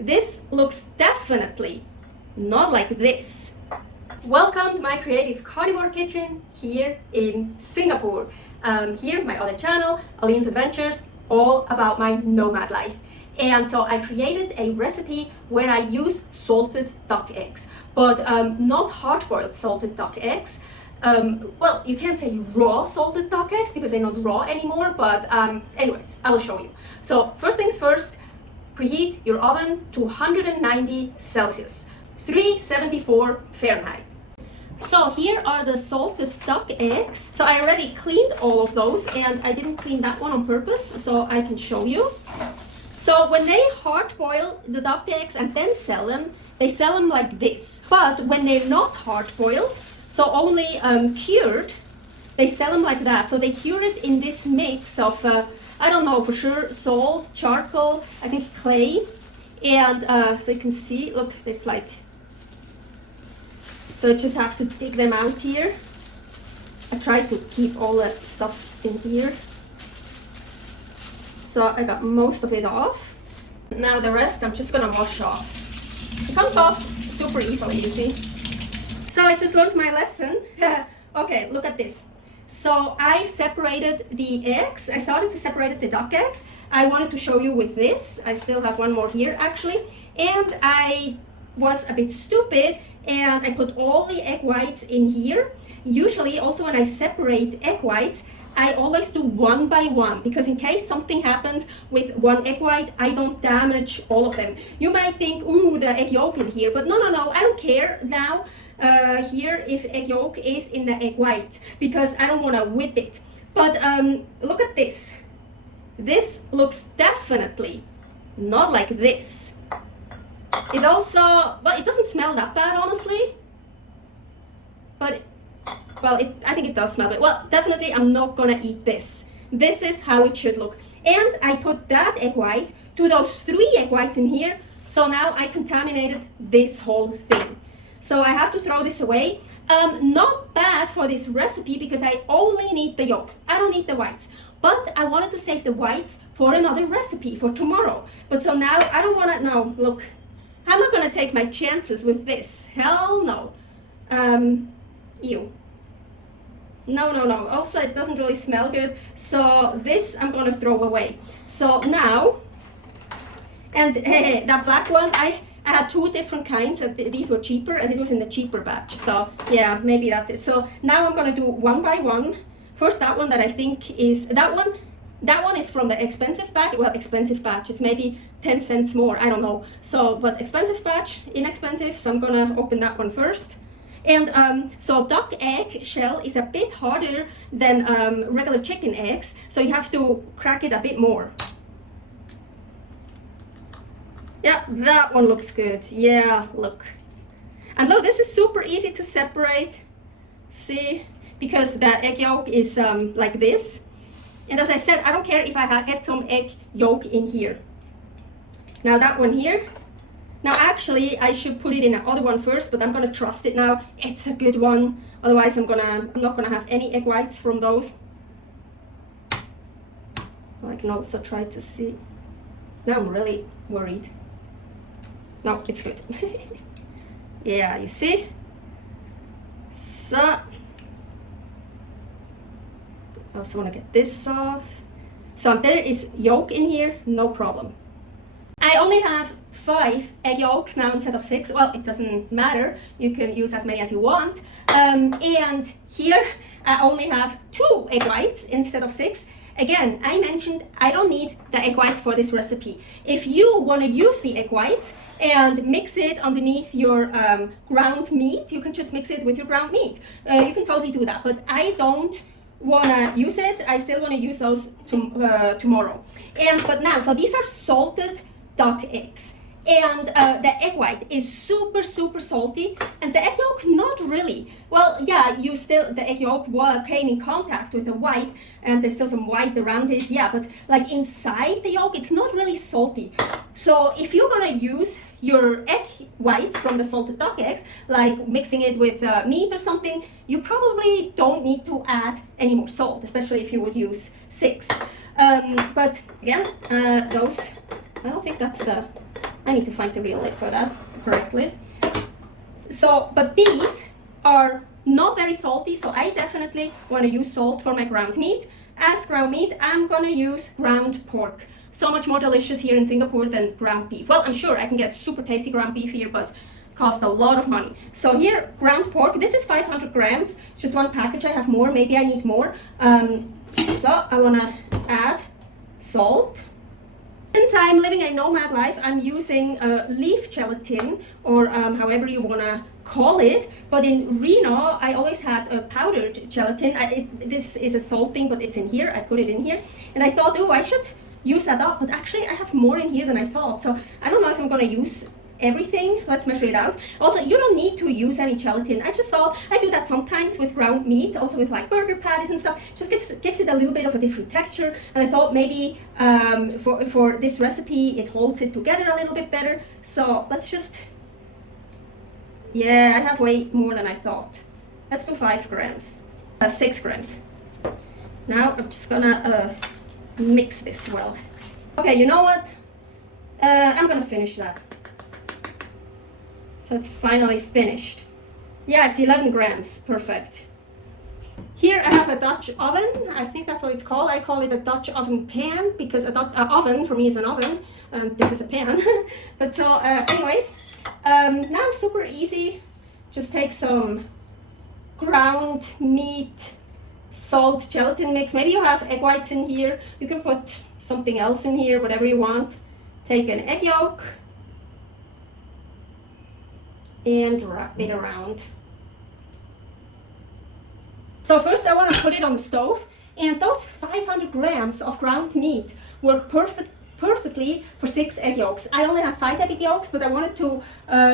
This looks definitely not like this. Welcome to my creative carnivore kitchen here in Singapore. Here, my other channel, Aline's Adventures, all about my nomad life. And so I created a recipe where I use salted duck eggs, but not hard-boiled salted duck eggs. Well, you can't say raw salted duck eggs because they're not raw anymore, but anyways, I will show you. So first things first, preheat your oven to 190 Celsius, 374 Fahrenheit. So here are the salted duck eggs. So I already cleaned all of those, and I didn't clean that one on purpose, so I can show you. So when they hard boil the duck eggs and then sell them, they sell them like this. But when they're not hard boiled, so only cured, they sell them like that. So they cure it in this mix of, I don't know for sure, salt, charcoal, I think clay. And so you can see, look, there's like, so you just have to dig them out here. I try to keep all the stuff in here. So I got most of it off. Now the rest I'm just gonna wash off. It comes off super easily, you see. So I just learned my lesson. Okay, look at this. So I separated the eggs. I started to separate the duck eggs. I wanted to show you with this. I still have one more here actually. And I was a bit stupid and I put all the egg whites in here. Usually also when I separate egg whites, I always do one by one because in case something happens with one egg white, I don't damage all of them. You might think, ooh, the egg yolk in here, but no, I don't care now. Here if egg yolk is in the egg white because I don't want to whip it. But look at this. This looks definitely not like this. It also, well, it doesn't smell that bad honestly, but well, I think it does smell it. Well, definitely I'm not gonna eat this. This is how it should look. And I put that egg white to those 3 egg whites in here, so now I contaminated this whole thing. So I have to throw this away. Not bad for this recipe because I only need the yolks. I don't need the whites. But I wanted to save the whites for another recipe for tomorrow. But so now I don't wanna, no, look. I'm not gonna take my chances with this. Hell no. Ew. No. Also, it doesn't really smell good. So this I'm gonna throw away. So now, and that black one, I had 2 different kinds. These were cheaper and it was in the cheaper batch. So yeah, maybe that's it. So now I'm gonna do one by one. First that one that I think is, that one is from the expensive batch. Well, expensive batch, it's maybe 10 cents more, I don't know. So, but expensive batch, inexpensive, so I'm gonna open that one first. And so duck egg shell is a bit harder than regular chicken eggs, so you have to crack it a bit more. Yeah, that one looks good. Yeah, look. And look, this is super easy to separate. See, because the egg yolk is like this. And as I said, I don't care if I get some egg yolk in here. Now that one here. Now actually I should put it in the other one first, but I'm gonna trust it now. It's a good one. Otherwise I'm not gonna have any egg whites from those. I can also try to see. Now I'm really worried. No, it's good. Yeah, you see? So I also want to get this off. So there is yolk in here, no problem. I only have 5 egg yolks now instead of 6. Well, it doesn't matter. You can use as many as you want. And here I only have 2 egg whites instead of 6. Again, I mentioned I don't need the egg whites for this recipe. If you want to use the egg whites and mix it underneath your ground meat, you can just mix it with your ground meat. You can totally do that, but I don't want to use it. I still want to use those tomorrow. But now, so these are salted duck eggs. And the egg white is super salty, and the egg yolk not really. Well, yeah, the egg yolk came in contact with the white, and there's still some white around it, yeah, but like inside the yolk, it's not really salty. So if you're gonna use your egg whites from the salted duck eggs, like mixing it with meat or something, you probably don't need to add any more salt, especially if you would use 6. But again, those, I don't think that's the I need to find the real lid for that, the correct lid. So, but these are not very salty, so I definitely want to use salt for my ground meat. As ground meat, I'm gonna use ground pork. So much more delicious here in Singapore than ground beef. Well, I'm sure I can get super tasty ground beef here, but cost a lot of money. So here, ground pork, this is 500 grams. It's just one package. I have more, maybe I need more. So I wanna add salt. Since I'm living a nomad life, I'm using leaf gelatin, or however you wanna call it. But in Reno, I always had a powdered gelatin. This is a salt thing, but it's in here. I put it in here, and I thought, oh, I should use that up. But actually, I have more in here than I thought. So I don't know if I'm gonna use everything. Let's measure it out. Also, you don't need to use any gelatin. I just thought I do that sometimes with ground meat, also with like burger patties and stuff. Just gives it a little bit of a different texture. And I thought maybe for this recipe, it holds it together a little bit better. So let's just. Yeah, I have way more than I thought. Let's do 5 grams. 6 grams. Now I'm just gonna mix this well. Okay, you know what? I'm gonna finish that. So it's finally finished. Yeah, it's 11 grams. Perfect. Here I have a Dutch oven. I think that's what it's called. I call it a Dutch oven pan because a oven for me is an oven. This is a pan. But so, anyways. Now super easy. Just take some ground meat, salt, gelatin mix. Maybe you have egg whites in here. You can put something else in here, whatever you want. Take an egg yolk and wrap it around. So first I want to put it on the stove, and those 500 grams of ground meat work perfectly for 6 egg yolks. I only have 5 egg yolks, but I wanted to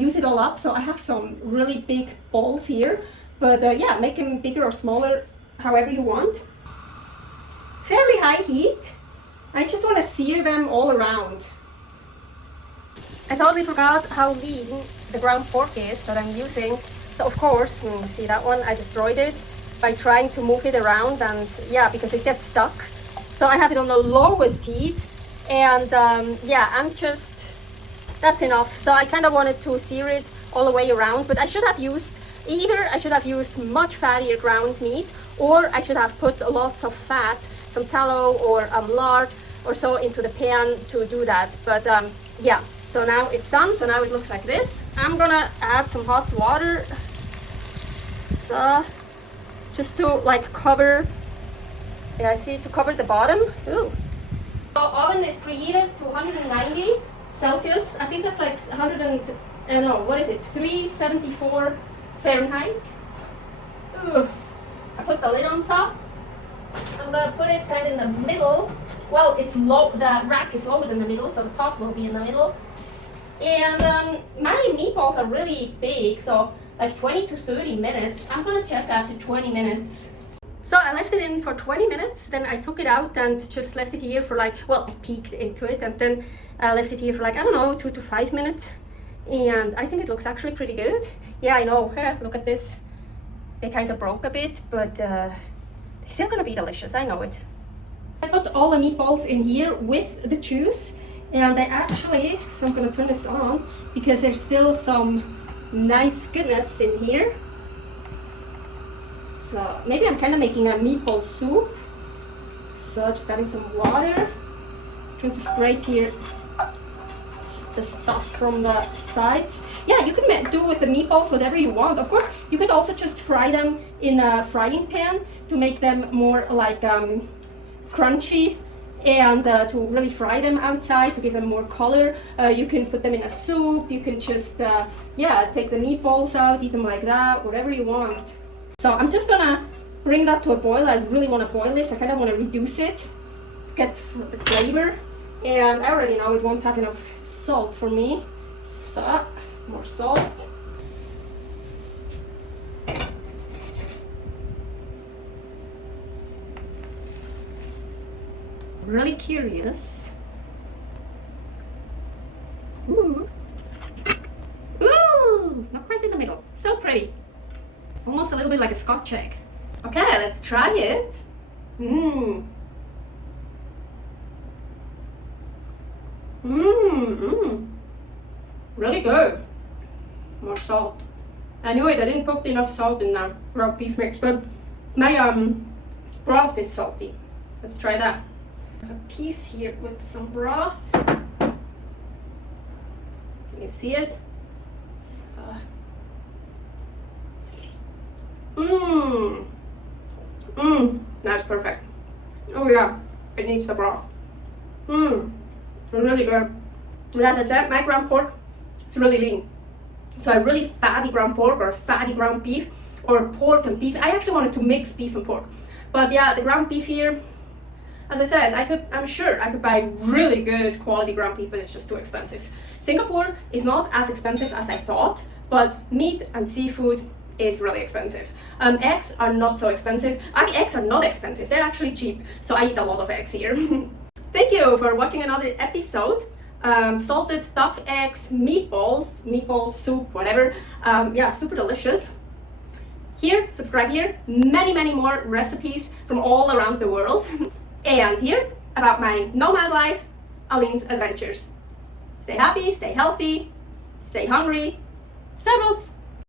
use it all up, so I have some really big balls here. But yeah, make them bigger or smaller, however you want. Fairly high heat. I just want to sear them all around. I totally forgot how lean the ground pork is that I'm using. So of course, you see that one, I destroyed it by trying to move it around, and yeah, because it gets stuck. So I have it on the lowest heat. And yeah, that's enough. So I kind of wanted to sear it all the way around, but I should have used much fattier ground meat, or I should have put lots of fat, some tallow or lard or so into the pan to do that. But yeah, so now it's done. So now it looks like this. I'm gonna add some hot water, so just to like cover, yeah, I see, to cover the bottom. Ooh. The oven is preheated to 190 Celsius. I think that's like 374 Fahrenheit. Ooh. I put the lid on top. I'm gonna put it kind of in the middle. Well, it's low. The rack is lower than the middle, so the pot will be in the middle. And my meatballs are really big, so like 20 to 30 minutes. I'm gonna check after 20 minutes. So I left it in for 20 minutes, then I took it out and just left it here for like, well, I peeked into it, and then I left it here for like, I don't know, 2 to 5 minutes. And I think it looks actually pretty good. Yeah, I know, look at this. They kind of broke a bit, but they're still gonna be delicious, I know it. I put all the meatballs in here with the juice, and I actually, so I'm gonna turn this on, because there's still some nice goodness in here. So maybe I'm kind of making a meatball soup. So just adding some water. Trying to scrape here the stuff from the sides. Yeah, you can do with the meatballs whatever you want. Of course, you could also just fry them in a frying pan to make them more like crunchy, and to really fry them outside to give them more color. You can put them in a soup. You can just yeah, take the meatballs out, eat them like that, whatever you want. So I'm just gonna bring that to a boil. I really want to boil this. I kind of want to reduce it to get the flavor. And I already know it won't have enough salt for me. So, more salt. Really curious. Ooh. Ooh! Not quite in the middle. So pretty. Almost a little bit like a Scotch egg. Okay, let's try it. Mmm. Mmm. Mmm. really good. More salt. I knew it, I didn't put enough salt in the raw beef mix, but my broth is salty. Let's try that. A piece here with some broth. Can you see it? That's perfect. Oh yeah, it needs the broth. Really good. And as I said, my ground pork is really lean. So a really fatty ground pork or fatty ground beef or pork and beef. I actually wanted to mix beef and pork. But yeah, the ground beef here, as I said, I'm sure I could buy really good quality ground beef, but it's just too expensive. Singapore is not as expensive as I thought, but meat and seafood is really expensive. Eggs are not so expensive. Eggs are not expensive, they're actually cheap. So I eat a lot of eggs here. Thank you for watching another episode. Salted duck eggs, meatballs soup, whatever. Yeah, super delicious. Here, subscribe here. Many more recipes from all around the world. And here, about my nomad life, Aline's adventures. Stay happy, stay healthy, stay hungry. Servus!